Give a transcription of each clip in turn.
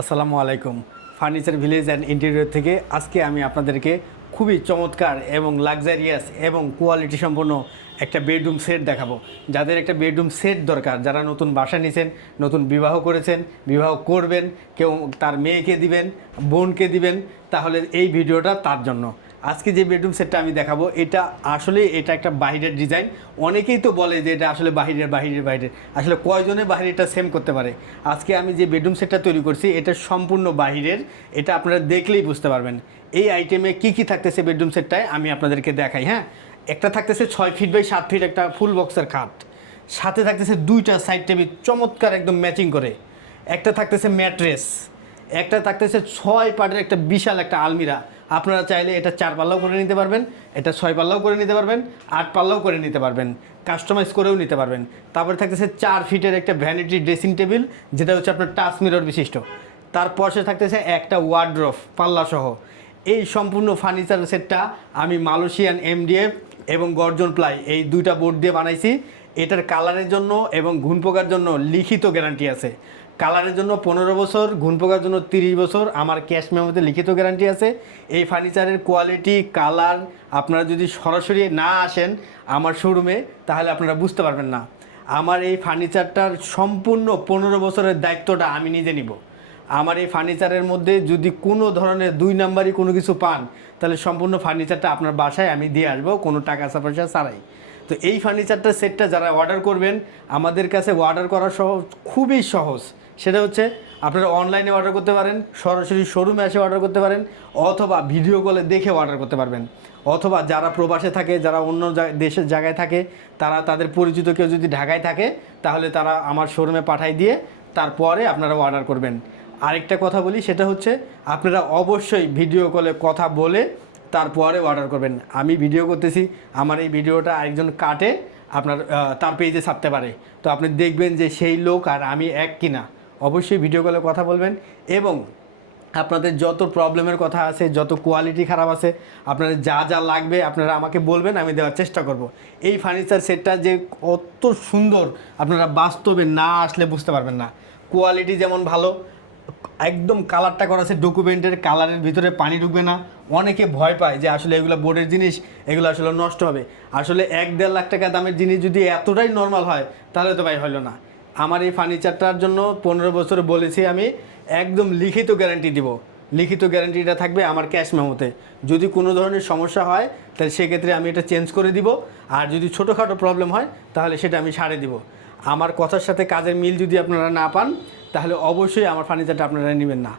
আসসালামু আলাইকুম। Furniture village and interior থেকে আজকে আমি আপনাদেরকে খুবই চমৎকার এবং লাক্সারিয়াস এবং কোয়ালিটি সম্পন্ন একটা বেডরুম সেট দেখাবো। যাদের একটা বেডরুম সেট দরকার, যারা নতুন বাসা নিয়েছেন, নতুন বিবাহ করেছেন, বিবাহ করবেন, কেউ তার মেয়েকে দিবেন, বোনকে দিবেন, তাহলে এই ভিডিওটা তার জন্য। আজকে যে বেডরুম সেটটা আমি দেখাবো এটা আসলে একটা বাহিরের ডিজাইন। অনেকেই তো বলে যে এটা আসলে বাহিরের আসলে কয়জনে বাহিরেরটা সেম করতে পারে। আজকে আমি যে বেডরুম সেটটা তৈরি করছি এটা সম্পূর্ণ বাহিরের, এটা আপনারা দেখলেই বুঝতে পারবেন। এই আইটেমে কি কি থাকতেছে বেডরুম সেটটায় আমি আপনাদেরকে দেখাই। হ্যাঁ, একটা থাকতেছে 6 ফিট বাই 7 ফিট একটা ফুল বক্সের খাট, সাথে থাকতেছে দুইটা সাইড টেবিল চমৎকার একদম ম্যাচিং করে, একটা থাকতেছে ম্যাট্রেস, একটা থাকতেছে 6 পাটের একটা বিশাল একটা আলমিরা। আপনারা চাইলে এটা 4 পাল্লাও করে নিতে পারবেন, এটা 6 পাল্লাও করে নিতে পারবেন, 8 পাল্লাও করে নিতে পারবেন, কাস্টমাইজ করেও নিতে পারবেন। তারপরে থাকতেছে 4 ফিটের একটা ভ্যানিটি ড্রেসিং টেবিল, যেটা হচ্ছে আপনার টাচ মিরর বিশিষ্ট। তারপর সে থাকতেছে একটা ওয়ার্ড্রোব পাল্লাসহ। এই সম্পূর্ণ ফার্নিচার সেটটা আমি মালয়েশিয়ান এমডিএফ এবং গর্জন প্লাই এই দুইটা বোর্ড দিয়ে বানাইছি। এটার কালারের জন্য এবং ঘুণপোকার জন্য লিখিত গ্যারান্টি আছে। কালারের জন্য 15 বছর, ঘুণপোকার জন্য 30 বছর, আমার ক্যাশ মেমোতে লিখিত গ্যারান্টি আছে। এই ফার্নিচারের কোয়ালিটি, কালার আপনারা যদি সরাসরি না আসেন আমার শোরুমে তাহলে আপনারা বুঝতে পারবেন না। আমার এই ফার্নিচারটার সম্পূর্ণ 15 বছরের দায়িত্বটা আমি নিজে নিব। আমার এই ফার্নিচারের মধ্যে যদি কোনো ধরনের 2 নাম্বারই কোনো কিছু পান তাহলে সম্পূর্ণ ফার্নিচারটা আপনার বাসায় আমি দিয়ে আসবো, কোনো টাকা পয়সা ছাড়াই। তো এই ফার্নিচারটা সেটটা যারা অর্ডার করবেন আমাদের কাছে অর্ডার করা খুবই সহজ। সেটা হচ্ছে আপনারা অনলাইনে অর্ডার করতে পারেন, সরাসরি শোরুমে এসে অর্ডার করতে পারেন, অথবা ভিডিও কলে দেখে অর্ডার করতে পারবেন, অথবা যারা প্রবাসে থাকে, যারা অন্য দেশের জায়গায় থাকে, তারা তাদের পরিচিত কেউ যদি ঢাকায় থাকে তাহলে তারা আমার শোরুমে পাঠাই দিয়ে তারপরে আপনারা অর্ডার করবেন। আরেকটা কথা বলি, সেটা হচ্ছে আপনারা অবশ্যই ভিডিও কলে কথা বলে তারপরে অর্ডার করবেন। আমি ভিডিও করতেছি, আমার এই ভিডিওটা আরেকজন কাটে আপনার তার পেজে ছাড়তে পারে, তো আপনি দেখবেন যে সেই লোক আর আমি এক কিনা। অবশ্যই ভিডিও কলে কথা বলবেন এবং আপনাদের যত প্রবলেমের কথা আছে, যত কোয়ালিটি খারাপ আছে, আপনাদের যা যা লাগবে আপনারা আমাকে বলবেন, আমি দেওয়ার চেষ্টা করব। এই ফার্নিচার সেটটা যে কত সুন্দর আপনারা বাস্তবে না আসলে বুঝতে পারবেন না। কোয়ালিটি যেমন ভালো, একদম কালারটা করা আছে ডকুমেন্টের, কালারের ভিতরে পানি ঢুকবে না। অনেকে ভয় পায় যে আসলে এগুলো বোর্ডের জিনিস, এগুলো আসলে নষ্ট হবে। আসলে 1-1.5 লাখ টাকা দামের জিনিস যদি এতটাই নর্মাল হয় তাহলে তো ভাই হলো না। আমার এই ফার্নিচারটার জন্য 15 বছর বলেছি আমি, একদম লিখিত গ্যারান্টি দিব। লিখিত গ্যারান্টিটা থাকবে আমার ক্যাশ মেমোতে। যদি কোনো ধরনের সমস্যা হয় তাহলে সেক্ষেত্রে আমি এটা চেঞ্জ করে দিব, আর যদি ছোটোখাটো প্রবলেম হয় তাহলে সেটা আমি সারে দিব। আমার কথার সাথে কাজের মিল যদি আপনারা না পান তাহলে অবশ্যই আমার ফার্নিচারটা আপনারা নেবেন না।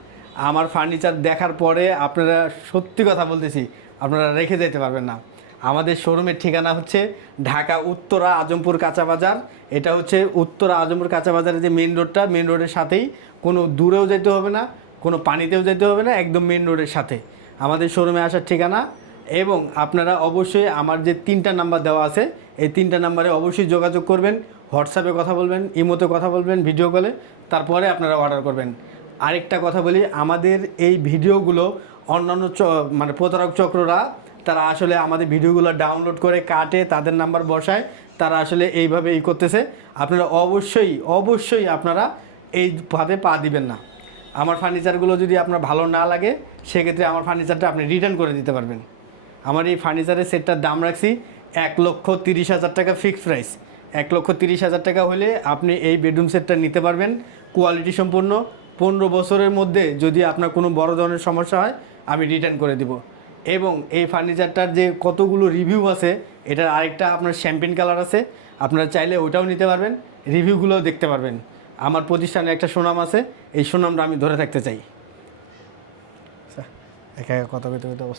আমার ফার্নিচার দেখার পরে আপনারা, সত্যি কথা বলতেছি, আপনারা রেখে যেতে পারবেন না। আমাদের শোরুমের ঠিকানা হচ্ছে ঢাকা উত্তরা আজমপুর কাঁচা বাজার। এটা হচ্ছে উত্তরা আজমপুর কাঁচা বাজারের যে মেন রোডটা, মেন রোডের সাথেই, কোনো দূরেও যেতে হবে না, কোনো পানিতেও যেতে হবে না, একদম মেন রোডের সাথে আমাদের শোরুমে আসার ঠিকানা। এবং আপনারা অবশ্যই আমার যে 3টা নাম্বার দেওয়া আছে এই 3টা নাম্বারে অবশ্যই যোগাযোগ করবেন, হোয়াটসঅ্যাপে কথা বলবেন, ইমোতে কথা বলবেন, ভিডিও কলে, তারপরে আপনারা অর্ডার করবেন। আরেকটা কথা বলি, আমাদের এই ভিডিওগুলো অন্যান্য মানে প্রতারক চক্ররা তারা আসলে আমাদের ভিডিওগুলো ডাউনলোড করে কাটে, তাদের নাম্বার বসায়, তারা আসলে এইভাবে করতেছে। আপনারা অবশ্যই আপনারা এই ভাবে পা দিবেন না। আমার ফার্নিচারগুলো যদি আপনার ভালো না লাগে সেক্ষেত্রে আমার ফার্নিচারটা আপনি রিটার্ন করে দিতে পারবেন। আমার এই ফার্নিচারের সেটটার দাম রাখছি 1,30,000 টাকা ফিক্সড প্রাইস। 1,30,000 টাকা হলে আপনি এই বেডরুম সেটটা নিতে পারবেন, কোয়ালিটি সম্পন্ন। 15 বছরের মধ্যে যদি আপনার কোনো বড় ধরনের সমস্যা হয় আমি রিটার্ন করে দিব। এবং এই ফার্নিচারটার যে কতগুলো রিভিউ আছে, এটার আরেকটা আপনার শ্যাম্পেন কালার আছে, আপনারা চাইলে ওটাও নিতে পারবেন, রিভিউগুলোও দেখতে পারবেন। আমার প্রতিষ্ঠানে একটা সুনাম আছে, এই সুনামটা আমি ধরে থাকতে চাই। একা কথা বলতে অবস্থা।